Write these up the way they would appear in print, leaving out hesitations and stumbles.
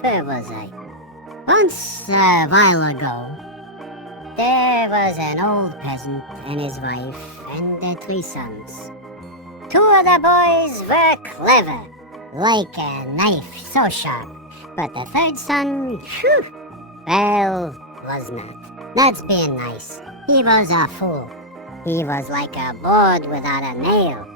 Where was I? Once, a while ago, there was an old peasant and his wife and their 3 sons. 2 of the boys were clever, like a knife so sharp, but the 3rd son, was not. That's being nice. He was a fool. He was like a board without a nail.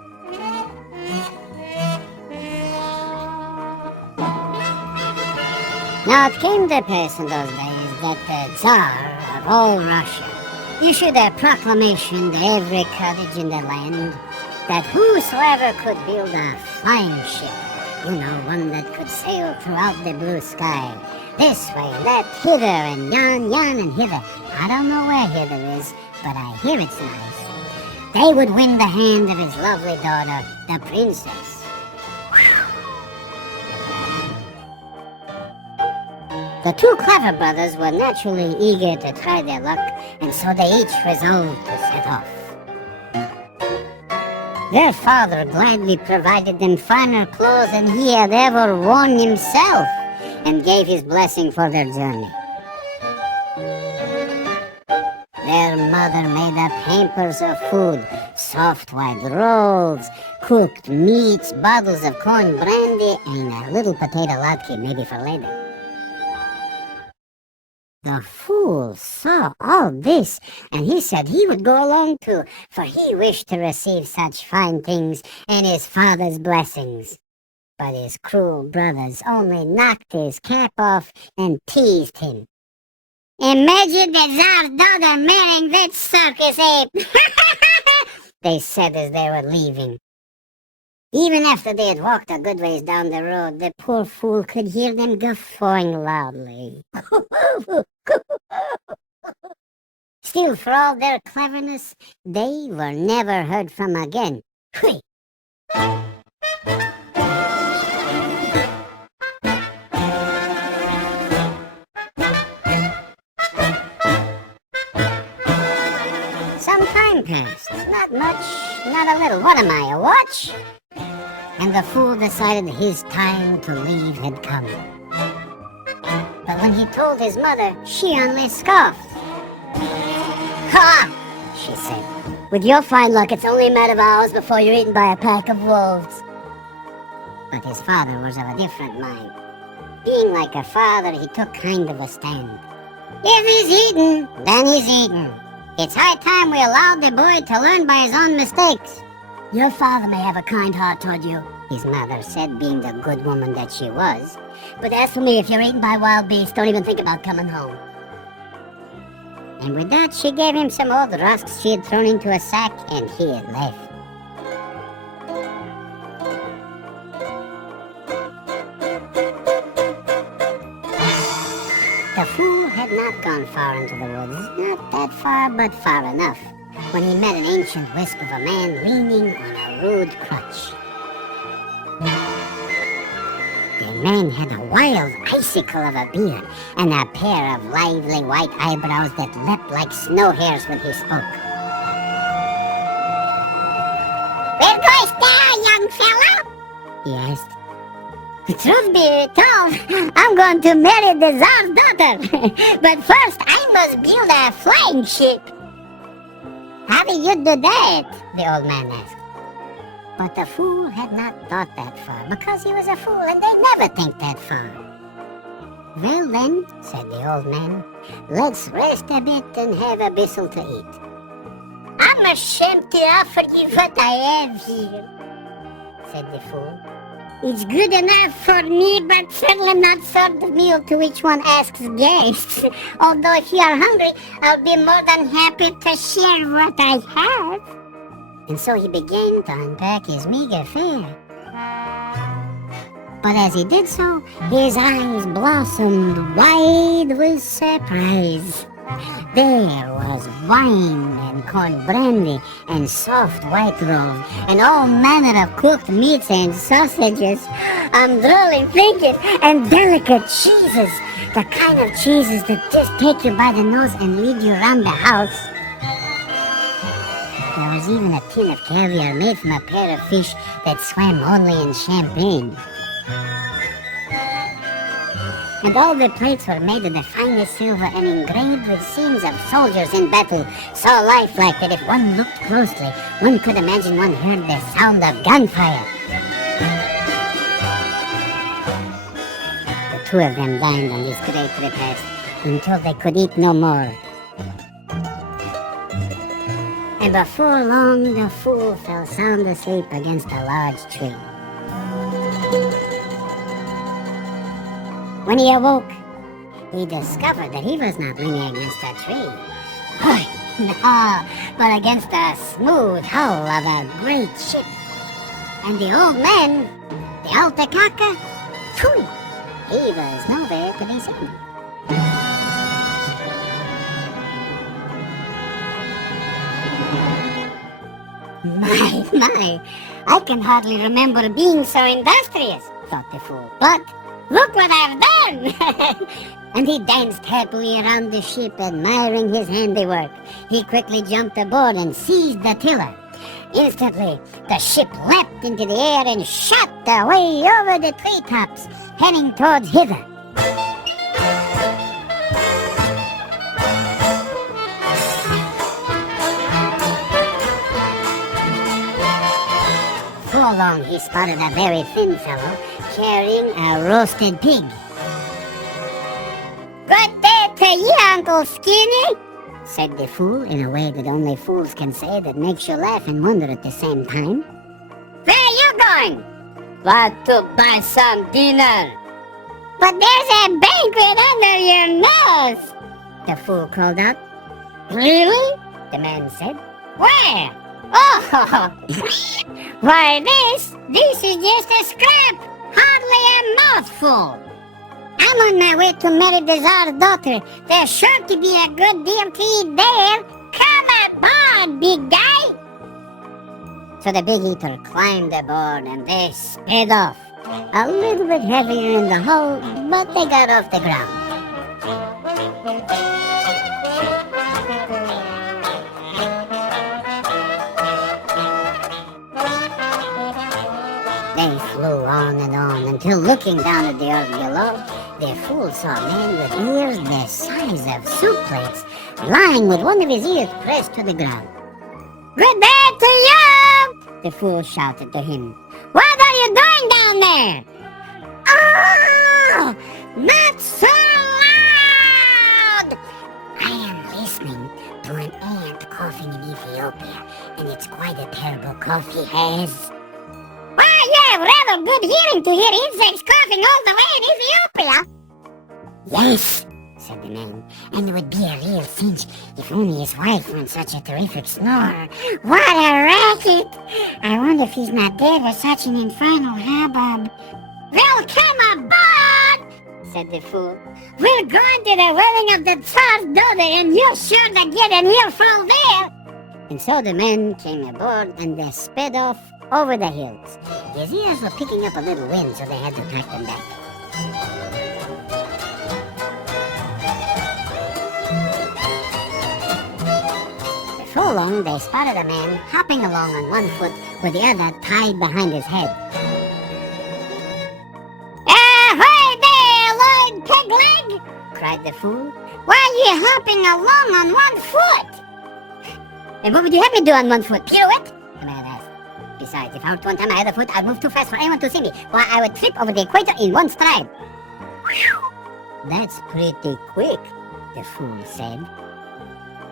Now it came to pass in those days that the Tsar of all Russia issued a proclamation to every cottage in the land that whosoever could build a flying ship, one that could sail throughout the blue sky, this way and that, hither and yon and hither. I don't know where hither is, but I hear it's nice. They would win the hand of his lovely daughter, the princess. The 2 clever brothers were naturally eager to try their luck, and so they each resolved to set off. Their father gladly provided them finer clothes than he had ever worn himself, and gave his blessing for their journey. Their mother made up hampers of food, soft white rolls, cooked meats, bottles of corn brandy, and a little potato latke, maybe for later. The fool saw all this, and he said he would go along too, for he wished to receive such fine things and his father's blessings. But his cruel brothers only knocked his cap off and teased him. "Imagine the Tsar's daughter marrying that circus ape!" they said as they were leaving. Even after they had walked a good ways down the road, the poor fool could hear them guffawing loudly. Still, for all their cleverness, they were never heard from again. Some time passed. Not much, not a little. What am I, a watch? And the fool decided his time to leave had come. But when he told his mother, she only scoffed. "Ha!" she said. "With your fine luck, it's only a matter of hours before you're eaten by a pack of wolves." But his father was of a different mind. Being like a father, he took kind of a stand. "If he's eaten, then he's eaten. It's high time we allowed the boy to learn by his own mistakes. Your father may have a kind heart toward you," his mother said, being the good woman that she was. "But as for me, if you're eaten by wild beasts, don't even think about coming home." And with that, she gave him some old rusks she had thrown into a sack, and he had left. The fool had not gone far into the woods, not that far, but far enough, when he met an ancient wisp of a man leaning on a rude crutch. The man had a wild icicle of a beard and a pair of lively white eyebrows that leapt like snow hairs when he spoke. "Where goest thou, young fellow?" he asked. "The truth be told, I'm going to marry the Tsar's daughter, but first I must build a flying ship." "How do you do that?" the old man asked. But the fool had not thought that far, because he was a fool, and they never think that far. "Well then," said the old man, "let's rest a bit and have a bissel to eat." "I'm ashamed to offer you what I have here," said the fool. "It's good enough for me, but certainly not sort of meal to which one asks guests. Although if you are hungry, I'll be more than happy to share what I have." And so he began to unpack his meager fare. But as he did so, his eyes blossomed wide with surprise. There was wine and corn brandy and soft white rolls and all manner of cooked meats and sausages. I'm drooling thinking, and delicate cheeses, the kind of cheeses that just take you by the nose and lead you around the house. There was even a tin of caviar made from a pair of fish that swam only in champagne. And all the plates were made of the finest silver and engraved with scenes of soldiers in battle, so lifelike that if one looked closely, one could imagine one heard the sound of gunfire. The two of them dined on this great repast until they could eat no more. And before long, the fool fell sound asleep against a large tree. When he awoke, he discovered that he was not leaning against a tree. Oh, no, but against the smooth hull of a great ship. And the old man, the alpaca, phew, he was nowhere to be seen. My, I can hardly remember being so industrious, thought the fool. But look what I've done! And he danced happily around the ship, admiring his handiwork. He quickly jumped aboard and seized the tiller. Instantly, the ship leapt into the air and shot away over the treetops, heading towards hither. Before long, he spotted a very thin fellow carrying a roasted pig. "Good day to you, Uncle Skinny," said the fool in a way that only fools can say, that makes you laugh and wonder at the same time. "Where are you going?" "Want to buy some dinner." "But there's a banquet under your nose," the fool called out. "Really?" the man said. "Where?" "Oh, why this is just a scrap, hardly a mouthful. I'm on my way to marry the Tsar's daughter. There's sure to be a good deal to eat there. Come aboard, big guy." So the big eater climbed aboard and they sped off. A little bit heavier in the hull, but they got off the ground. They flew on and on until, looking down at the earth below, the fool saw a man with ears the size of soup plates, lying with one of his ears pressed to the ground. "Good day to you!" the fool shouted to him. "What are you doing down there?" "Oh, not so loud! I am listening to an ant coughing in Ethiopia, and it's quite a terrible cough he has." "Why, you have rather good hearing to hear insects coughing all the way in Ethiopia." "Yes," said the man, "and it would be a real cinch if only his wife weren't such a terrific snorer. What a racket! I wonder if he's not dead with such an infernal hubbub." "Well, come aboard," said the fool. "We're going to the wedding of the Tsar's daughter, and you're sure to get an earful there." And so the men came aboard and they sped off over the hills. His ears were picking up a little wind, so they had to pack them back. Before long, they spotted a man hopping along on one foot with the other tied behind his head. "Ahoy there, Lord Pegleg!" cried the fool. "Why are you hopping along on one foot?" "And what would you have me do on one foot? Pirouette?" the man asked. "Besides, if I were to untie my other foot, I'd move too fast for anyone to see me. Why, I would trip over the equator in one stride." "Whew, that's pretty quick," the fool said.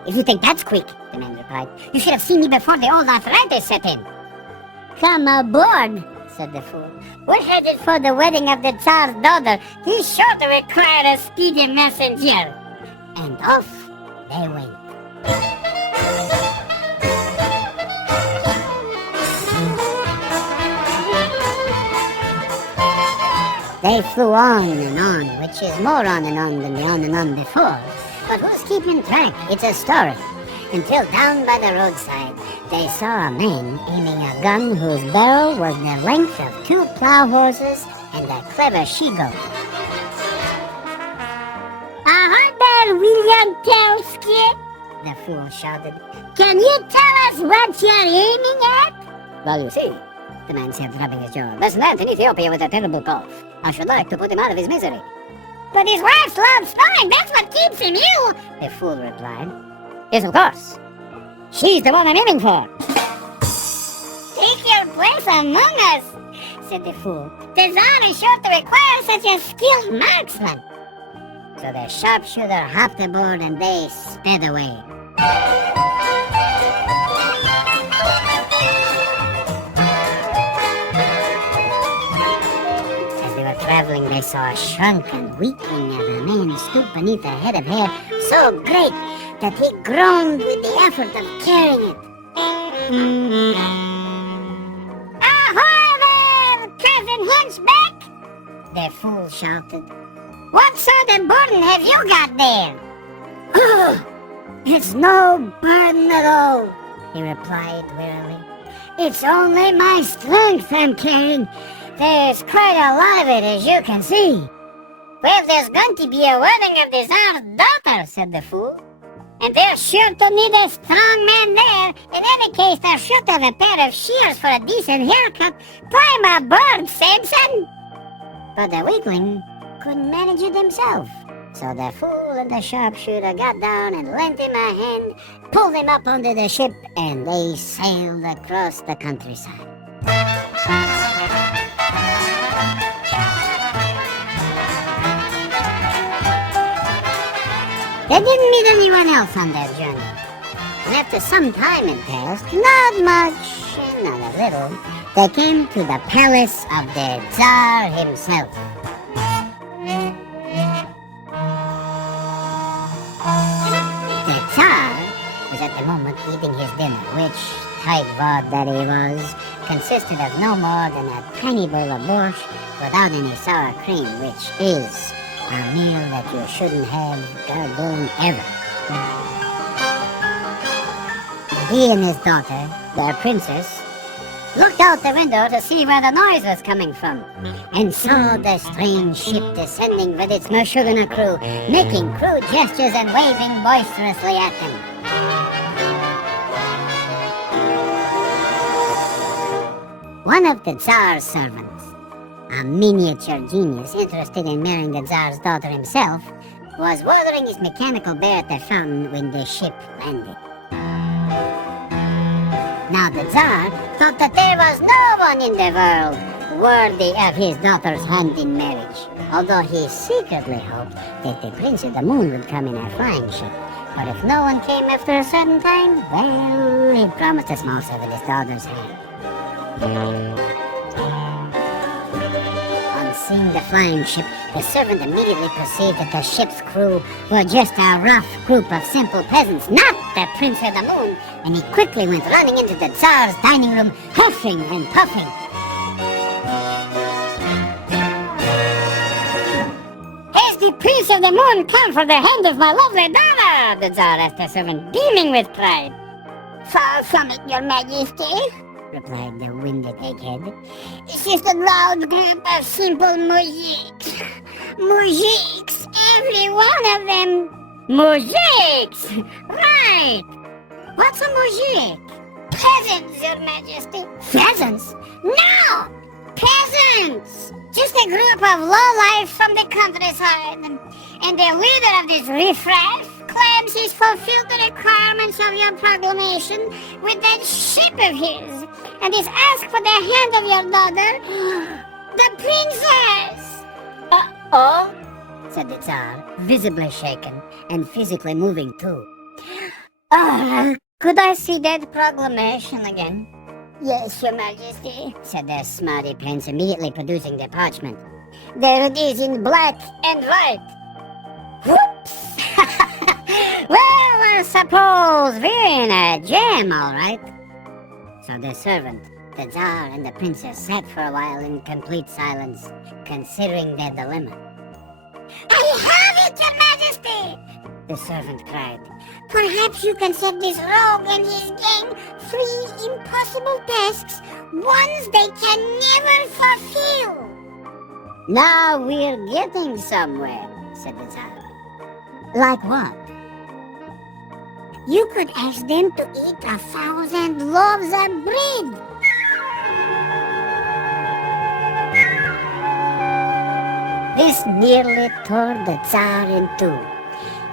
"If you think that's quick," the man replied, "you should have seen me before the old arthritis set in." "Come aboard," said the fool. "We're headed for the wedding of the Tsar's daughter. He's sure to require a speedy messenger." And off they went. They flew on and on, which is more on and on than the on and on before. But who's keeping track? It's a story. Until down by the roadside, they saw a man aiming a gun whose barrel was the length of 2 plow horses and a clever she-goat. "Ahoy there, William Telsky!" the fool shouted. "Can you tell us what you're aiming at?" "Well, you see," the man said, rubbing his jaw, "there's an ant in Ethiopia with a terrible cough. I should like to put him out of his misery." But his wife loves flying. That's what keeps him ill, the fool replied. Yes, of course. She's the one I'm aiming for. Take your place among us, said the fool. The Tsar is sure to require such a skilled marksman. So the sharpshooter hopped aboard and they sped away. As they were traveling, they saw a shrunken weakling of a man stoop beneath a head of hair so great that he groaned with the effort of carrying it. Ahoy there, cousin Hunchback! The fool shouted. What sort of burden have you got there? Oh, it's no burden at all, he replied wearily. It's only my strength I'm carrying. There's quite a lot of it, as you can see. Well, there's going to be a wedding of the Tsar's daughter, said the fool. And they're sure to need a strong man there. In any case, they're sure to have a pair of shears for a decent haircut. Climb aboard, Samson! But the weakling couldn't manage it himself. So the fool and the sharpshooter got down and lent him a hand, pulled him up onto the ship, and they sailed across the countryside. They didn't meet anyone else on their journey. And after some time had passed, not much and not a little, they came to the palace of the Tsar himself. The Tsar was at the moment eating his dinner, which, tightwad that he was, consisted of no more than a tiny bowl of borscht without any sour cream, which is a meal that you shouldn't have goddamn ever. He and his daughter, their princess, looked out the window to see where the noise was coming from, and saw the strange ship descending with its Meshuggah crew, making crude gestures and waving boisterously at them. One of the Tsar's servants, a miniature genius interested in marrying the Tsar's daughter himself, was watering his mechanical bear at the fountain when the ship landed. Now the Tsar thought that there was no one in the world worthy of his daughter's hand in marriage, although he secretly hoped that the Prince of the Moon would come in a flying ship. But if no one came after a certain time, well, he promised a small servant his daughter's hand. On seeing the flying ship, the servant immediately perceived that the ship's crew were just a rough group of simple peasants, not the Prince of the Moon, and he quickly went running into the Tsar's dining room, huffing and puffing. Has the Prince of the Moon come for the hand of my lovely daughter? The Tsar asked the servant, beaming with pride. Far from it, your majesty, replied the winded egghead. It's just a loud group of simple moujiks. Moujiks, every one of them. Moujiks! Right! What's a moujik? Peasants, your majesty. Peasants? No! Peasants! Just a group of lowlifes from the countryside. And the leader of this riffraff claims he's fulfilled the requirements of your proclamation with that ship of his, and he's asked for the hand of your daughter, the princess. Uh-oh, said the Tsar, visibly shaken and physically moving too. Could I see that proclamation again? Yes, your majesty, said the smarty prince, immediately producing the parchment. There it is in black and white. Whoops! Well, I suppose we're in a jam, all right. So the servant, the Tsar, and the princess sat for a while in complete silence, considering their dilemma. I have it, your majesty! The servant cried. Perhaps you can set this rogue and his gang 3 impossible tasks, ones they can never fulfill. Now we're getting somewhere, said the Tsar. Like what? You could ask them to eat 1,000 loaves of bread. This nearly tore the Tsar in two.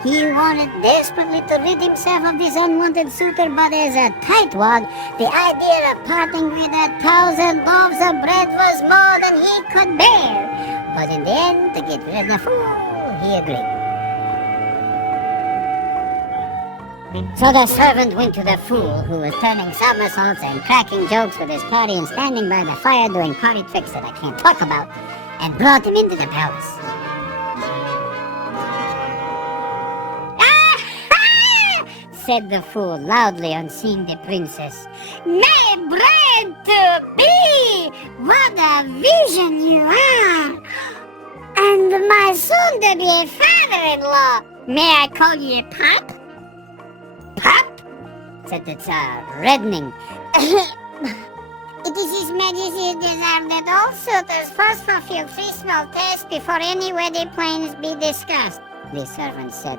He wanted desperately to rid himself of this unwanted suitor, but as a tightwad, the idea of parting with 1,000 loaves of bread was more than he could bear. But in the end, to get rid of the fool, he agreed. So the servant went to the fool, who was turning somersaults and cracking jokes with his party and standing by the fire doing party tricks that I can't talk about, and brought him into the palace. Said the fool loudly on seeing the princess. My bride to be! What a vision you are! And my soon-to-be father-in-law! May I call you Pop? Pop? Said the Tsar, reddening. It is His Majesty's desire that all suitors first fulfill 3 small tests before any wedding plans be discussed, the servant said.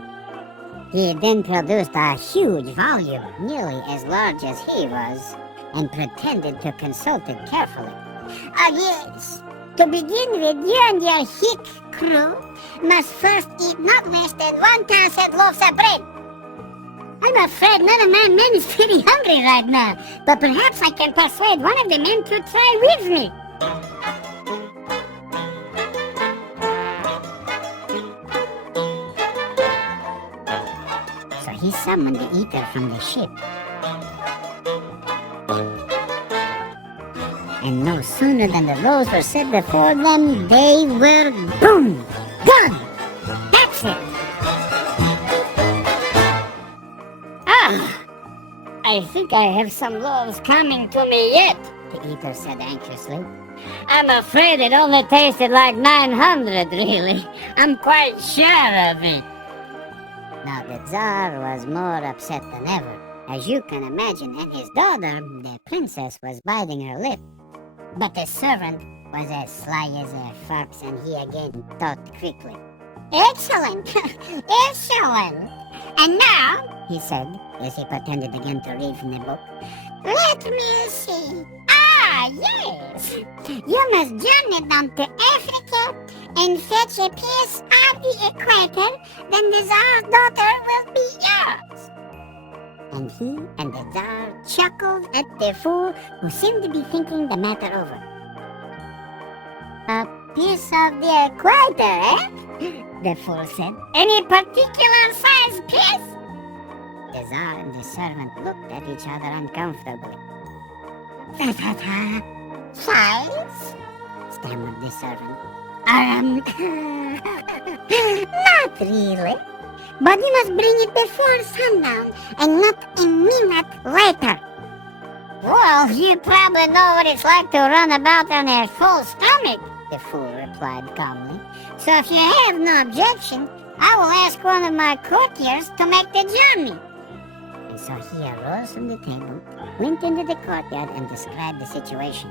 He then produced a huge volume, nearly as large as he was, and pretended to consult it carefully. Yes. To begin with, you and your hick crew must first eat not less than 1,000 loaves of bread. I'm afraid none of my men is pretty hungry right now, but perhaps I can persuade one of the men to try with me. He summoned the eater from the ship. And no sooner than the loaves were set before them, they were boom! Gone! That's it! I think I have some loaves coming to me yet, the eater said anxiously. I'm afraid it only tasted like 900, really. I'm quite sure of it. Now the Tsar was more upset than ever, as you can imagine, and his daughter, the princess, was biting her lip. But the servant was as sly as a fox, and he again thought quickly. Excellent! Excellent! And now, he said, as he pretended again to read from the book, let me see. Yes! You must journey down to Africa and fetch a piece of the equator, then the Tsar's daughter will be yours. And he and the Tsar chuckled at the fool, who seemed to be thinking the matter over. A piece of the equator, eh? The fool said. Any particular size piece? The Tsar and the servant looked at each other uncomfortably. Size? Stammered the servant. Not really. But you must bring it before sundown, and not a minute later. Well, you probably know what it's like to run about on a full stomach, the fool replied calmly. So if you have no objection, I will ask one of my courtiers to make the journey. And so he arose from the table, went into the courtyard, and described the situation.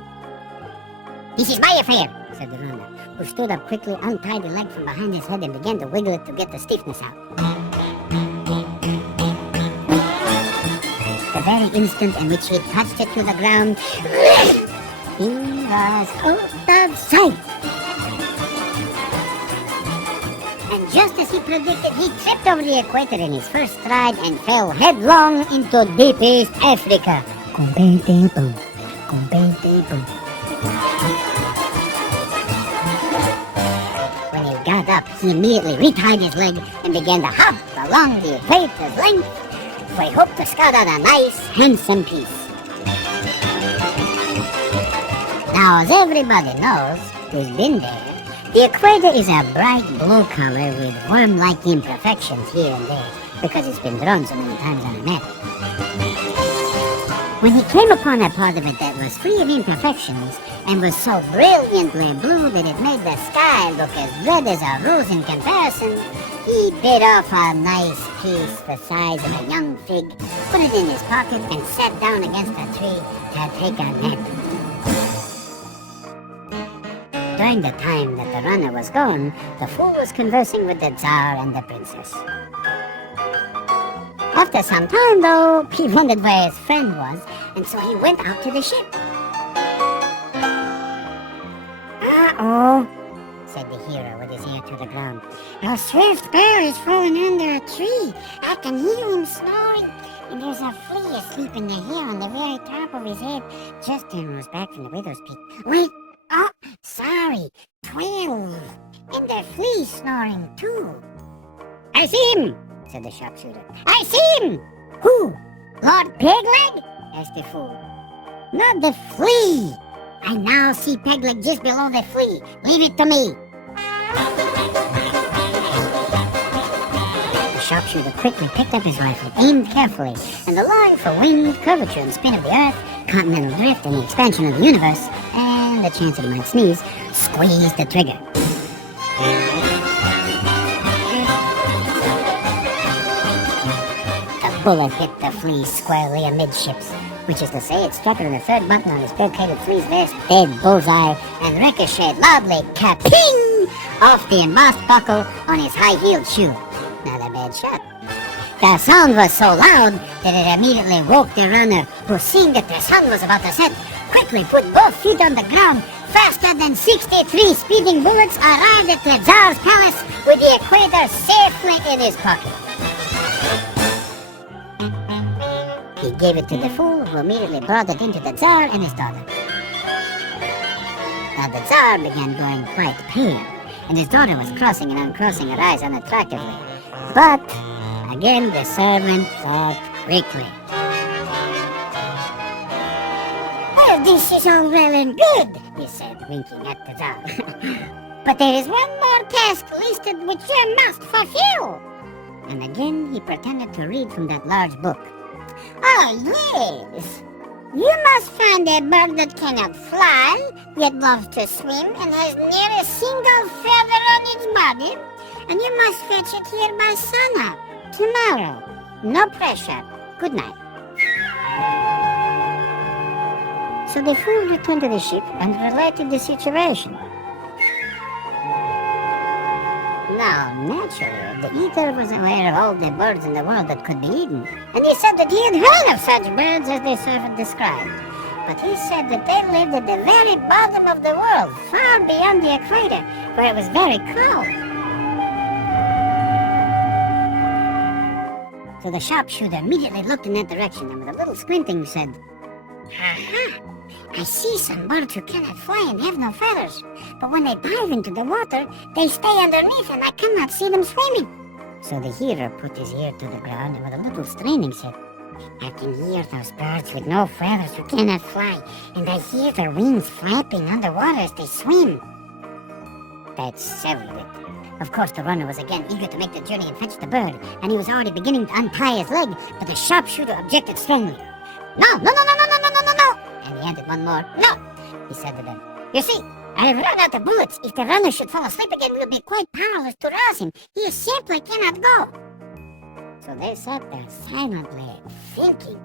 This is my affair, said the runner, who stood up quickly, untied the leg from behind his head, and began to wiggle it to get the stiffness out. The very instant in which he touched it to the ground, he was out of sight. And just as he predicted, he tripped over the equator in his first stride and fell headlong into deepest Africa. When he got up, he immediately retied his leg and began to hop along the equator's length, for he hoped to scout out a nice, handsome piece. Now, as everybody knows who's been there, the equator is a bright blue color with worm-like imperfections here and there, because it's been drawn so many times on a map. When he came upon a part of it that was free of imperfections and was so brilliantly blue that it made the sky look as red as a rose in comparison, he bit off a nice piece the size of a young fig, put it in his pocket, and sat down against a tree to take a nap. During the time that the runner was gone, the fool was conversing with the Tsar and the princess. After some time, though, he wondered where his friend was, and so he went out to the ship. Uh-oh, said the hero with his ear to the ground. "A swift bear is falling under a tree. I can hear him snoring. And there's a flea asleep in the hair on the very top of his head." Just then rose back from the widow's peak. "Wait! Oh, sorry! 12! And the flea's snoring too." "I see him!" said the sharpshooter. "I see him!" "Who? Lord Pegleg?" asked the fool. "Not the flea! I now see Pegleg just below the flea. Leave it to me." The sharpshooter quickly picked up his rifle, aimed carefully, and allowing for wind, curvature, and spin of the earth, continental drift, and the expansion of the universe, and the chance that he might sneeze, squeezed the trigger. The bullet hit the flea squarely amidships, which is to say it struck her in the third button on his brocaded flea's vest, dead bullseye, and ricocheted loudly, ka-ping, off the embossed buckle on his high-heeled shoe. Not a bad shot. The sound was so loud that it immediately woke the runner, who, seeing that the sun was about to set, quickly put both feet on the ground. Faster than 63 speeding bullets, arrived at the Tsar's palace with the equator safely in his pocket. He gave it to the fool, who immediately brought it into the Tsar and his daughter. Now the Tsar began growing quite pale, and his daughter was crossing and uncrossing her eyes unattractively. But again the servant thought quickly. "Well, this is all well and good," he said, winking at the Tsar. "But there is one more task listed which you must fulfill." And again he pretended to read from that large book. "Oh, yes. You must find a bird that cannot fly, yet loves to swim, and has near a single feather on its body, and you must fetch it here by sunup tomorrow. No pressure. Good night." So the fool returned to the ship and related the situation. Now, naturally, the eater was aware of all the birds in the world that could be eaten, and he said that he had heard of such birds as the servant described. But he said that they lived at the very bottom of the world, far beyond the equator, where it was very cold. So the sharpshooter immediately looked in that direction, and with a little squinting said, "Aha! I see some birds who cannot fly and have no feathers, but when they dive into the water, they stay underneath and I cannot see them swimming." So the hero put his ear to the ground and with a little straining said, "I can hear those birds with no feathers who cannot fly, and I hear their wings flapping underwater as they swim." That settled it. Of course, the runner was again eager to make the journey and fetch the bird, and he was already beginning to untie his leg, but the sharpshooter objected strongly. "No, no, no, no, no, no, no, no, no, no!" And he added one more. "No," he said to them. "You see, I have run out of bullets. If the runner should fall asleep again, we'll be quite powerless to rouse him. He simply cannot go." So they sat there silently, thinking.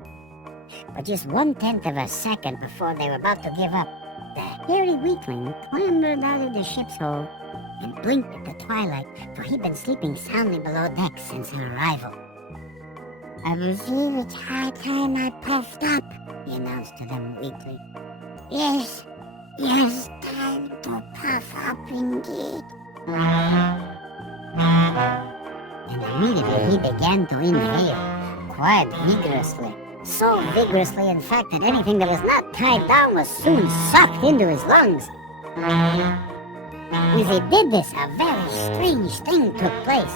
But just 1/10 of a second before they were about to give up, the hairy weakling clambered out of the ship's hold and blinked at the twilight, for he'd been sleeping soundly below deck since her arrival. "I believe it's high time I puffed up," he announced to them weakly. Yes, time to puff up indeed." And immediately he began to inhale, quite vigorously. So vigorously, in fact, that anything that was not tied down was soon sucked into his lungs. As he did this, a very strange thing took place.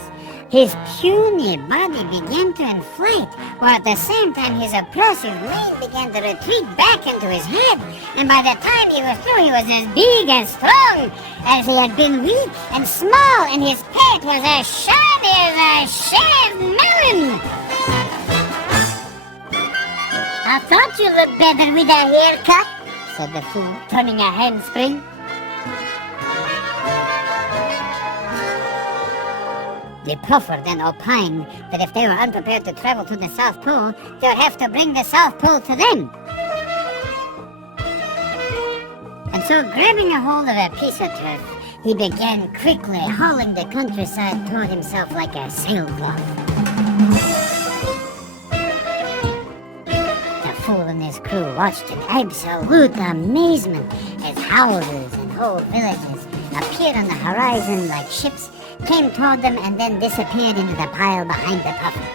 His puny body began to inflate, while at the same time his oppressive mane began to retreat back into his head, and by the time he was through, he was as big and strong as he had been weak and small, and his pate was as shiny as a shaved melon. "I thought you looked better with a haircut," said the fool, turning a handspring. The puffer then opined that if they were unprepared to travel to the South Pole, they would have to bring the South Pole to them. And so, grabbing a hold of a piece of turf, he began quickly hauling the countryside toward himself like a sailcloth. The fool and his crew watched in absolute amazement as houses and whole villages appeared on the horizon like ships, came toward them, and then disappeared into the pile behind the puffer.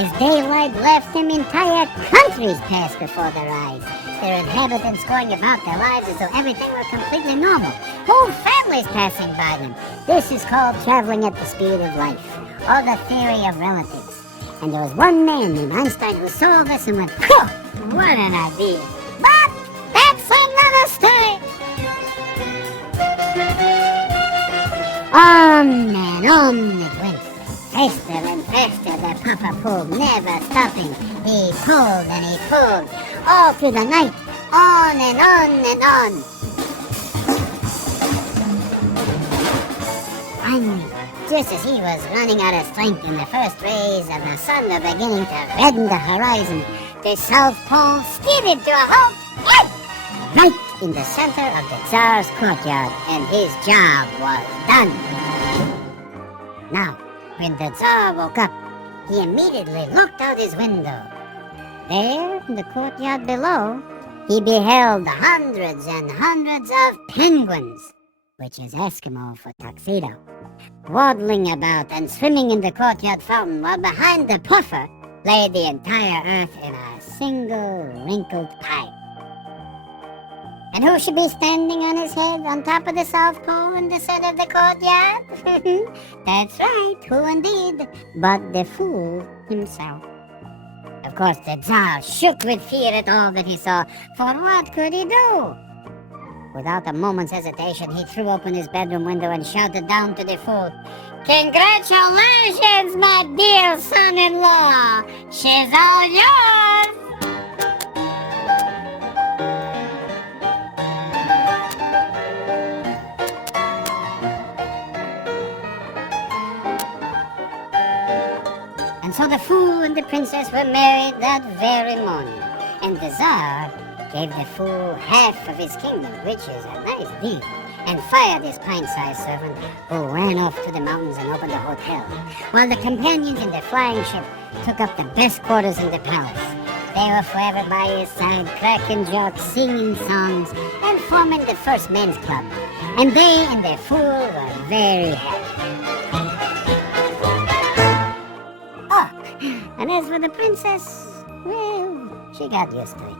As daylight left them, entire countries passed before their eyes, their inhabitants going about their lives as though everything were completely normal, whole families passing by them. This is called traveling at the speed of light, or the theory of relatives. And there was one man named Einstein who saw this and went, "Phew, what an idea." But that's another story. On and on it went. Faster and faster the puffer pulled, never stopping. He pulled and he pulled, all through the night, on and on and on. Finally, just as he was running out of strength and the first rays of the sun were beginning to redden the horizon, the South Pole skidded to a halt, right in the center of the Tsar's courtyard, and his job was done. Now, when the Tsar woke up, he immediately looked out his window. There, in the courtyard below, he beheld hundreds and hundreds of penguins, which is Eskimo for tuxedo, waddling about and swimming in the courtyard fountain, while behind the puffer lay the entire earth in a single wrinkled pipe. And who should be standing on his head on top of the South Pole in the center of the courtyard? That's right, who indeed, but the fool himself. Of course, the Tsar shook with fear at all that he saw, for what could he do? Without a moment's hesitation, he threw open his bedroom window and shouted down to the fool, "Congratulations, my dear son-in-law! She's all yours!" And so the fool and the princess were married that very morning, and the Tsar gave the fool half of his kingdom, which is a nice deal, and fired his pint-sized servant, who ran off to the mountains and opened a hotel, while the companions in the flying ship took up the best quarters in the palace. They were forever by his side, cracking jokes, singing songs, and forming the first men's club. And they and their fool were very happy. Oh, and as for the princess, well, she got used to it.